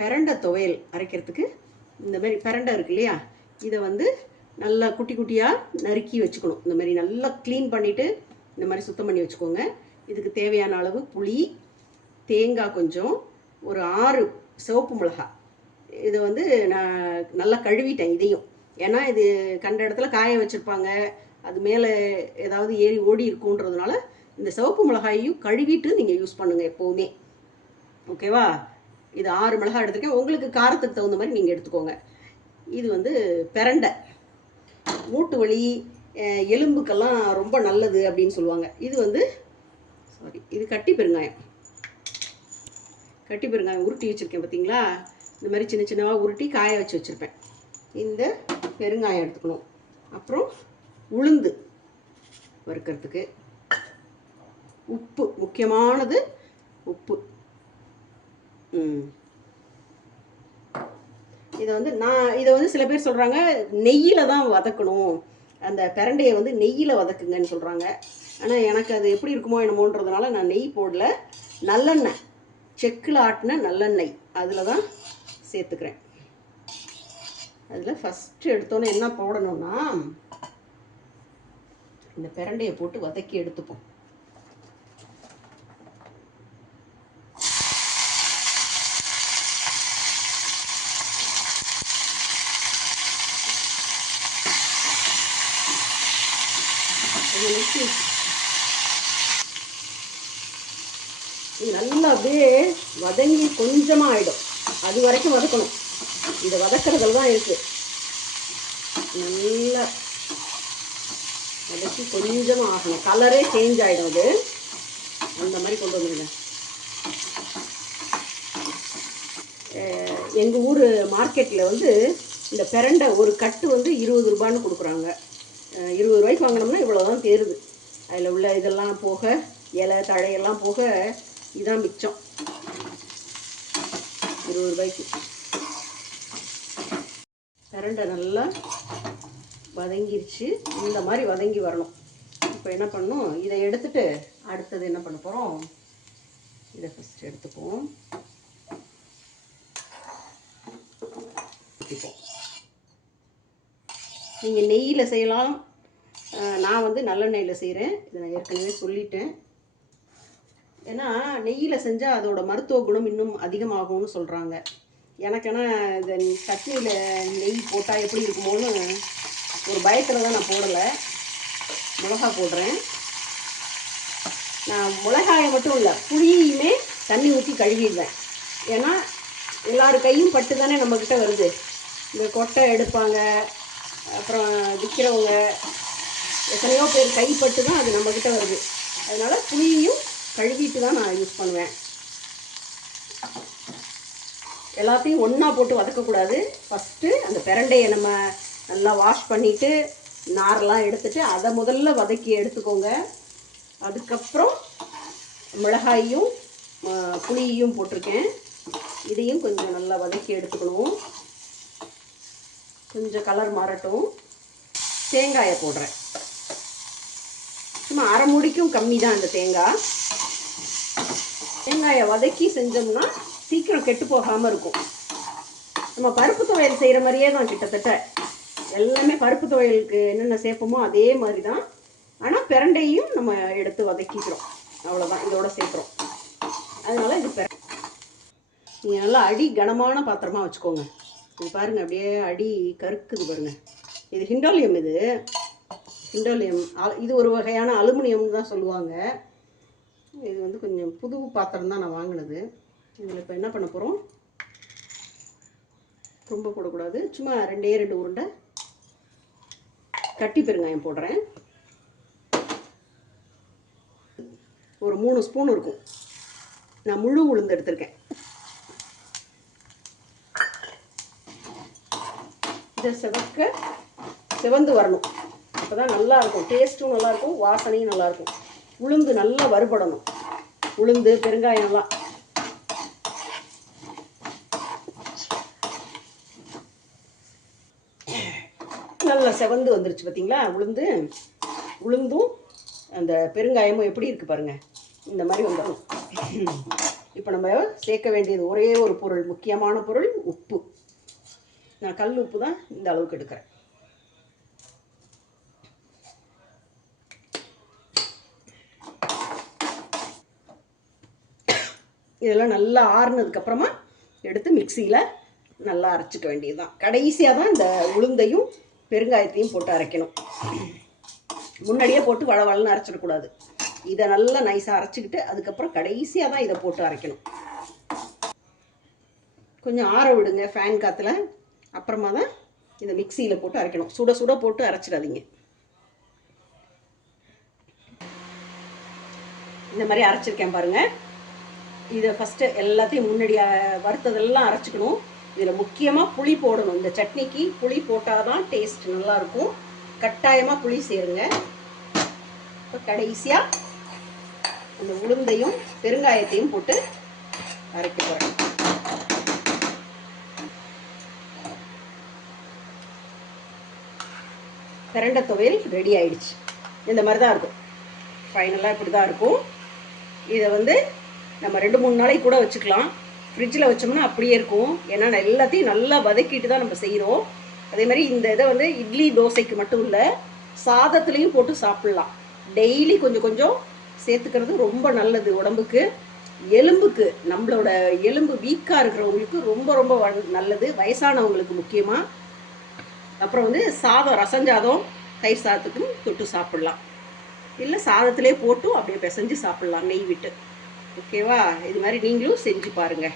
பெரண்டை துவையல் அரைக்கிறதுக்கு இந்த மாதிரி பிரண்டை இருக்கு இல்லையா? இதை வந்து நல்லா குட்டி குட்டியாக நறுக்கி வச்சுக்கணும். இந்த மாதிரி நல்லா க்ளீன் பண்ணிவிட்டு இந்த மாதிரி சுத்தம் பண்ணி வச்சுக்கோங்க. இதுக்கு தேவையான அளவு புளி தேங்காய் கொஞ்சம் ஒரு ஆறு சிவப்பு மிளகாய் இதை வந்து நான் நல்லா கழுவிட்டேன் இதையும். ஏன்னா இது கண்ட இடத்துல காய வச்சுருப்பாங்க. அது மேலே ஏதாவது ஏறி ஓடி இருக்குன்றதுனால இந்த சிவப்பு மிளகாயையும் கழுவிட்டு நீங்கள் யூஸ் பண்ணுங்கள் எப்போவுமே. ஓகேவா இது ஆறு மிளகாய் எடுத்துருக்கேன். உங்களுக்கு காரத்துக்கு தகுந்த மாதிரி நீங்கள் எடுத்துக்கோங்க. இது வந்து பெரண்டை. மூட்டு வலி எலும்புக்கெல்லாம் ரொம்ப நல்லது அப்படின்னு சொல்லுவாங்க. இது வந்து சாரி இது கட்டி பெருங்காயம். கட்டி பெருங்காயம் உருட்டி வச்சுருக்கேன் பார்த்தீங்களா இந்த மாதிரி சின்ன சின்னதாக உருட்டி காய வச்சு வச்சுருப்பேன். இந்த பெருங்காயம் எடுத்துக்கணும். அப்புறம் உளுந்து வறுக்கிறதுக்கு. உப்பு முக்கியமானது உப்பு. இதை வந்து நான் இதை வந்து சில பேர் சொல்கிறாங்க நெய்யில் தான் வதக்கணும். அந்த பிரண்டையை வந்து நெய்யில் வதக்குங்கன்னு சொல்கிறாங்க ஆனால் எனக்கு அது எப்படி இருக்குமோ என்னமோன்றதுனால நான் நெய் போடல. நல்லெண்ணெய். செக்கில் ஆட்டின நல்லெண்ணெய். அதில் தான் சேர்த்துக்கிறேன். அதில் ஃபஸ்ட்டு எடுத்தோன்னே என்ன போடணும்னா இந்த பிரண்டையை போட்டு வதக்கி எடுத்துப்போம். இது நல்லா அப்படியே வதங்கி கொஞ்சமாக ஆகிடும் அது வரைக்கும் வதக்கணும். இந்த வதக்கிறதுல தான் இருக்குது நல்லா வதக்கி கொஞ்சமாக ஆகணும் கலரே சேஞ்ச் ஆகிடும் அது. அந்த மாதிரி கொண்டு வந்துடுங்க எங்கள் ஊர் மார்க்கெட்டில் வந்து இந்த பெரண்டை ஒரு கட்டு வந்து இருபது ரூபான்னு கொடுக்குறாங்க. இருபது ரூபாய்க்கு வாங்கினோம்னா இவ்வளோ தான் தேருது. அதில் உள்ள இதெல்லாம் போக இலை தழையெல்லாம் போக இதான் மிச்சம். இருபது ரூபாய்க்கு. பிரண்டை நல்லா வதங்கிருச்சு. இந்த மாதிரி வதங்கி வரணும். இப்போ என்ன பண்ணணும்? இதை எடுத்துட்டு அடுத்தது என்ன பண்ண போகிறோம் இதை ஃபஸ்ட் எடுத்துப்போம். நீங்கள் நெய்யில் செய்யலாம். நான் வந்து நல்லெண்ணெயில் செய்கிறேன் இதை நான் ஏற்கனவே சொல்லிட்டேன். ஏன்னா நெய்யில் செஞ்சால் அதோட மருத்துவ குணம் இன்னும் அதிகமாகும்னு சொல்கிறாங்க எனக்கென்னா இந்த சட்னியில் நெய் போட்டால் எப்படி இருக்குமோன்னு ஒரு பயத்தில் தான் நான் போடலை. மிளகா போடுறேன். நான் மிளகாயை மட்டும் இல்லை புளியுமே தண்ணி ஊற்றி கழுவிடுவேன். ஏன்னா எல்லார் கையும் பட்டு தானே நம்மக்கிட்ட வருது. இந்த கொட்டை எடுப்பாங்க. அப்புறம் விற்கிறவங்க எத்தனையோ பேர் கைப்பட்டு தான் அது நம்மக்கிட்ட வருது. அதனால் புளியையும் கழுவிட்டு தான் நான் யூஸ் பண்ணுவேன். எல்லாத்தையும் ஒன்றா போட்டு வதக்கக்கூடாது. ஃபஸ்ட்டு அந்த பிரண்டையை நம்ம நல்லா வாஷ் பண்ணிவிட்டு நார்லாம் எடுத்துட்டு அதை முதல்ல வதக்கி எடுத்துக்கோங்க. அதுக்கப்புறம் மிளகாயும் புளியையும் போட்டிருக்கேன். இதையும் கொஞ்சம் நல்லா வதக்கி எடுத்துக்கணும். கொஞ்சம் கலர் மாறட்டும். தேங்காயை போடுறேன். சும்மா அரை முடிக்கும் கம்மி தான் இந்த தேங்காய். தேங்காயை வதக்கி செஞ்சோம்னா சீக்கிரம் கெட்டு போகாமல் இருக்கும். நம்ம பருப்பு துவையல் செய்கிற மாதிரியே தான் கிட்டத்தட்ட. எல்லாமே பருப்பு துவையலுக்கு என்னென்ன சேர்ப்போமோ அதே மாதிரி தான் ஆனால் பிரண்டையும் நம்ம எடுத்து வதக்கிக்கிறோம். அவ்வளோதான் இதோட சேர்க்குறோம். அதனால் இது பெர நீங்கள் நல்லா அடி கனமான பாத்திரமாக வச்சுக்கோங்க. பாருங்கள் அப்படியே அடி கருக்குது பாருங்கள் இது ஹிண்டோலியம் இது. ஹிண்டோலியம் இது ஒரு வகையான அலுமினியம்னு தான் சொல்லுவாங்க. இது வந்து கொஞ்சம் புது பாத்திரம் தான் நான் வாங்கினது. இதில் இப்போ என்ன பண்ண போகிறோம் ரொம்ப போடக்கூடாது. சும்மா ரெண்டே ரெண்டு உருண்டை கட்டி பெருங்காயம் போடுறேன். ஒரு மூணு ஸ்பூன் இருக்கும். நான் முழு உளுந்து எடுத்திருக்கேன். இதை செவக்க சிவந்து வரணும். அப்போ தான் நல்லாயிருக்கும். டேஸ்ட்டும் நல்லாயிருக்கும். வாசனையும் நல்லாயிருக்கும். உளுந்து நல்லா வறுபடணும். உளுந்து பெருங்காயம்லாம் நல்லா செவந்து வந்துருச்சு பார்த்தீங்களா உளுந்து உளுந்தும் அந்த பெருங்காயமும் எப்படி இருக்குது பாருங்க. இந்த மாதிரி வந்துடும் இப்போ நம்ம சேர்க்க வேண்டியது ஒரே ஒரு பொருள் முக்கியமான பொருள் உப்பு. நான் கல் உப்பு தான் இந்த அளவுக்கு எடுக்கிறேன். இதெல்லாம் நல்லா ஆறுனதுக்கப்புறமா எடுத்து மிக்சியில் நல்லா அரைச்சிக்க வேண்டியது தான் கடைசியாக தான் இந்த உளுந்தையும் பெருங்காயத்தையும் போட்டு அரைக்கணும். முன்னாடியே போட்டு வள வளன்னு அரைச்சிடக்கூடாது. இதை நல்லா நைஸாக அரைச்சிக்கிட்டு அதுக்கப்புறம் கடைசியாக தான் இதை போட்டு அரைக்கணும். கொஞ்சம் ஆற விடுங்க ஃபேன் காற்றுல அப்புறமா தான் இந்த மிக்சியில் போட்டு அரைக்கணும். சுட சுட போட்டு அரைச்சிடாதீங்க. இந்த மாதிரி அரைச்சிருக்கேன் பாருங்கள் இதை ஃபஸ்ட்டு எல்லாத்தையும் முன்னாடி வறுத்ததெல்லாம் அரைச்சிக்கணும். இதில் முக்கியமாக புளி போடணும். இந்த சட்னிக்கு புளி போட்டால் தான் டேஸ்ட் நல்லாயிருக்கும். கட்டாயமாக புளி சேருங்க. இப்போ கடைசியாக அந்த உளுந்தையும் பெருங்காயத்தையும் போட்டு அரைக்க போகிறேன் பிரண்டை துவையல் ரெடி ஆயிடுச்சு. இந்த மாதிரி தான் இருக்கும். ஃபைனலாக இப்படி தான் இருக்கும். இதை வந்து நம்ம ரெண்டு மூணு நாளைக்கு கூட வச்சுக்கலாம். ஃப்ரிட்ஜில் வச்சோம்னா அப்படியே இருக்கும். ஏன்னா நான் எல்லாத்தையும் நல்லா வதக்கிட்டு தான் நம்ம செய்கிறோம் அதே மாதிரி இந்த இதை வந்து இட்லி தோசைக்கு மட்டும் இல்லை சாதத்துலேயும் போட்டு சாப்பிட்லாம். டெய்லி கொஞ்சம் கொஞ்சம் சேர்த்துக்கிறது ரொம்ப நல்லது உடம்புக்கு. எலும்புக்கு நம்மளோட எலும்பு வீக்காக இருக்கிறவங்களுக்கு ரொம்ப ரொம்ப நல்லது. வயசானவங்களுக்கு முக்கியமாக அப்புறம் வந்து சாதம் ரசஞ்சாதம் தயிர் சாதத்துக்கும் தொட்டு சாப்பிட்லாம். இல்லை சாதத்திலே போட்டும் அப்படியே பிசைஞ்சு சாப்பிட்லாம் நெய் விட்டு. ஓகேவா இது மாதிரி நீங்களும் செஞ்சு பாருங்கள்